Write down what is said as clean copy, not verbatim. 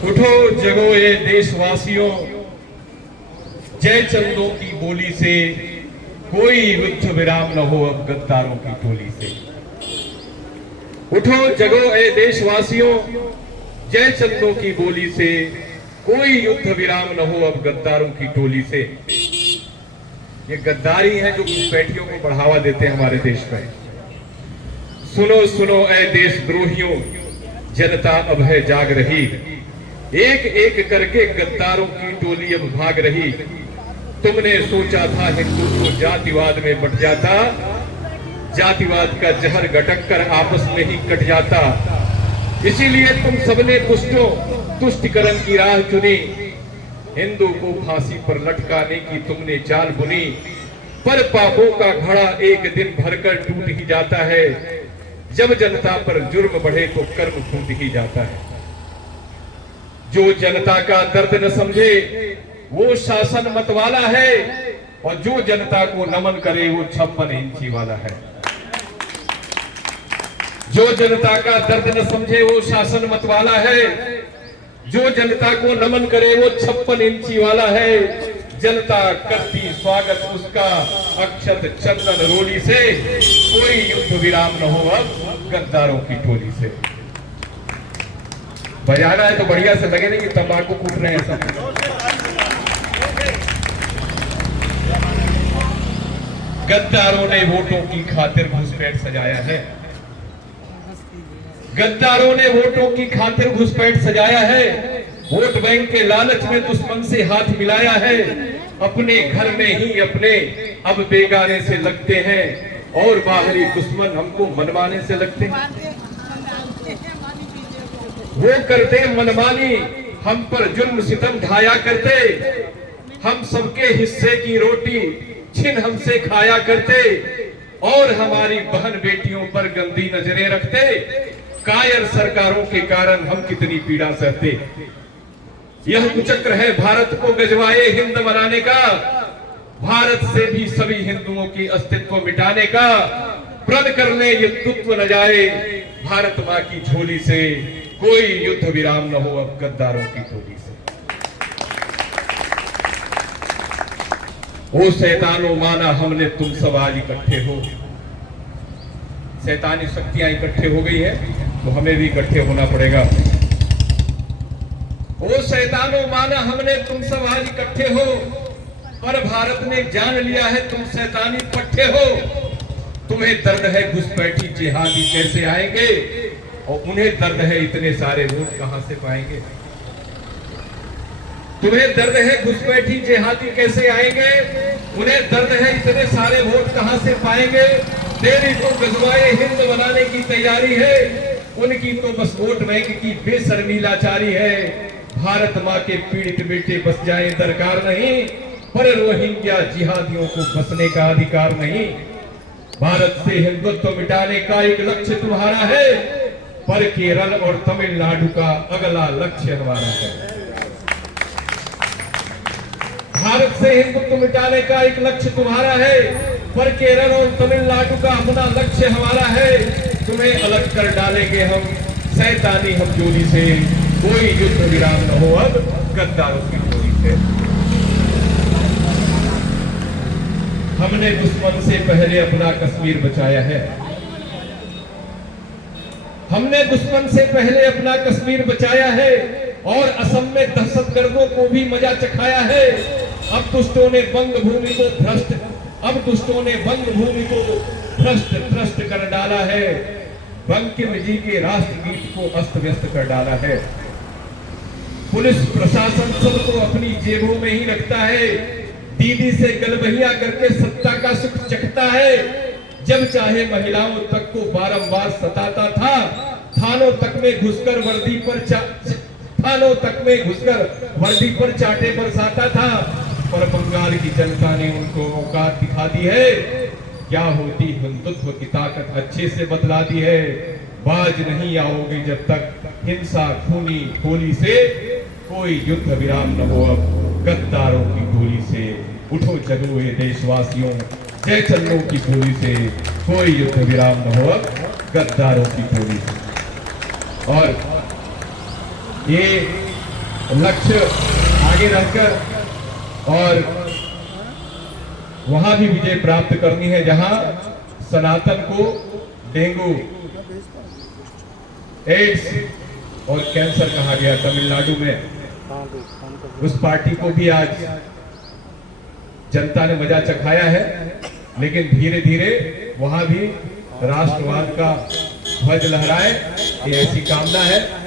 उठो जगो ये देशवासियों, जय चंदों की बोली से कोई युद्ध विराम न हो अब गद्दारों की टोली से। उठो जगो ए देशवासियों, जय चंदों की बोली से कोई युद्ध विराम न हो अब गद्दारों की टोली से। ये गद्दारी है जो घुसपैठियों को बढ़ावा देते हैं हमारे देश में। सुनो सुनो ए देशद्रोहियों, जनता अब है जाग रही, एक एक करके गद्दारों की टोली अब भाग रही। तुमने सोचा था हिंदुत्व जातिवाद में बट जाता, जातिवाद का जहर गटक कर आपस में ही कट जाता। इसीलिए तुम सबने तुष्टिकरण की राह चुनी, हिंदू को फांसी पर लटकाने की तुमने चाल बुनी। पर पापों का घड़ा एक दिन भरकर टूट ही जाता है, जब जनता पर जुर्म बढ़े तो कर्म फूट ही जाता है। जो जनता का दर्द न समझे वो शासन मत वाला है, और जो जनता को नमन करे वो 56 इंची वाला है। जो जनता का दर्द न समझे वो शासन मत वाला है, जो जनता को नमन करे वो 56 इंची वाला है। जनता करती स्वागत उसका अक्षत चंदन रोली से, कोई युद्ध विराम न हो अब गद्दारों की टोली से। बजाना है तो बढ़िया से लगे नहीं कि तंबाकू कूट रहे हैं सब। गद्दारों ने वोटों की खातिर घुसपैठ सजाया है, गद्दारों ने वोटों की खातिर घुसपैठ सजाया है। वोट बैंक के लालच में दुश्मन से हाथ मिलाया है। अपने घर में ही अपने अब बेगाने से लगते हैं, और बाहरी दुश्मन हमको मनमाने से लगते हैं। वो करते मनमानी, हम पर जुल्म सितम ढाया करते, हम सबके हिस्से की रोटी छिन हमसे खाया करते, और हमारी बहन बेटियों पर गंदी नजरें रखते। कायर सरकारों के कारण हम कितनी पीड़ा सहते। यह कुचक्र है भारत को गजवाए हिंद बनाने का, भारत से भी सभी हिंदुओं की अस्तित्व मिटाने का। प्रण कर ले युद्धत्व न जाए भारत मां की झोली से, कोई युद्ध विराम न हो अब गद्दारों की टोली से। ओ शैतानों माना हमने तुम सब आज इकट्ठे हो। शैतानी शक्तियां इकट्ठे हो गई है तो हमें भी इकट्ठे होना पड़ेगा। ओ शैतानों माना हमने तुम सब आज इकट्ठे हो, पर भारत ने जान लिया है तुम शैतानी पट्टे हो। तुम्हें दर्द है घुसपैठी जिहादी कैसे आएंगे, और उन्हें दर्द है इतने सारे वोट कहां से पाएंगे। तुम्हें दर्द है घुसपैठी जिहादी कैसे आएंगे, उन्हें दर्द है इतने सारे वोट कहां से पाएंगे। तेरी तो गजवाए हिंद बनाने की तैयारी है, उनकी तो बस वोट बैंक की बेशर्मी लाचारी है। भारत माँ के पीड़ित बेटे बस जाए दरकार नहीं, पर रोहिंग्या जिहादियों को बसने का अधिकार नहीं। भारत से हिंदुत्व मिटाने का एक लक्ष्य तुम्हारा है, पर केरल और तमिलनाडु का अगला लक्ष्य हमारा है। भारत से हिंदुत्व मिटाने का एक लक्ष्य तुम्हारा है, पर केरल और तमिलनाडु का अपना लक्ष्य हमारा है। तुम्हें अलग कर डालेंगे हम शैतानी हमजोली से, कोई युद्ध विराम न हो अब गद्दारों की टोली से। हमने दुश्मन से पहले अपना कश्मीर बचाया है, हमने दुश्मन से पहले अपना कश्मीर बचाया है, और असम में दहशतगर्दों को भी मजा चखाया है। अब दुष्टों ने बंग भूमि को भ्रष्ट कर डाला है। बंकिम जी के राष्ट्रगीत को अस्त व्यस्त कर डाला है। पुलिस प्रशासन सबको अपनी जेबों में ही रखता है, दीदी से गलबहिया करके सत्ता का सुख चखता है। जब चाहे महिलाओं तक को बारंबार सताता था, थानों तक में घुसकर वर्दी पर चाटे बरसाता था। पर बंगाल की जनता ने उनको औकात दिखा दी है, क्या होती हिंदुत्व की ताकत अच्छे से बतला दी है। बाज नहीं आओगे जब तक हिंसा खूनी होली से, कोई युद्ध विराम न हो अब गद्दारों की टोली से। उठो जगो ये देशवासियों, जय चन्नों की टोली से, कोई युद्ध विराम न हो अब गद्दारों की टोली से। और ये लक्ष्य आगे रखकर और वहां भी विजय प्राप्त करनी है जहां सनातन को डेंगू, एड्स और कैंसर कहा गया तमिलनाडु में। उस पार्टी को भी आज जनता ने मजा चखाया है, लेकिन धीरे धीरे वहां भी राष्ट्रवाद का ध्वज लहराए, ये ऐसी कामना है।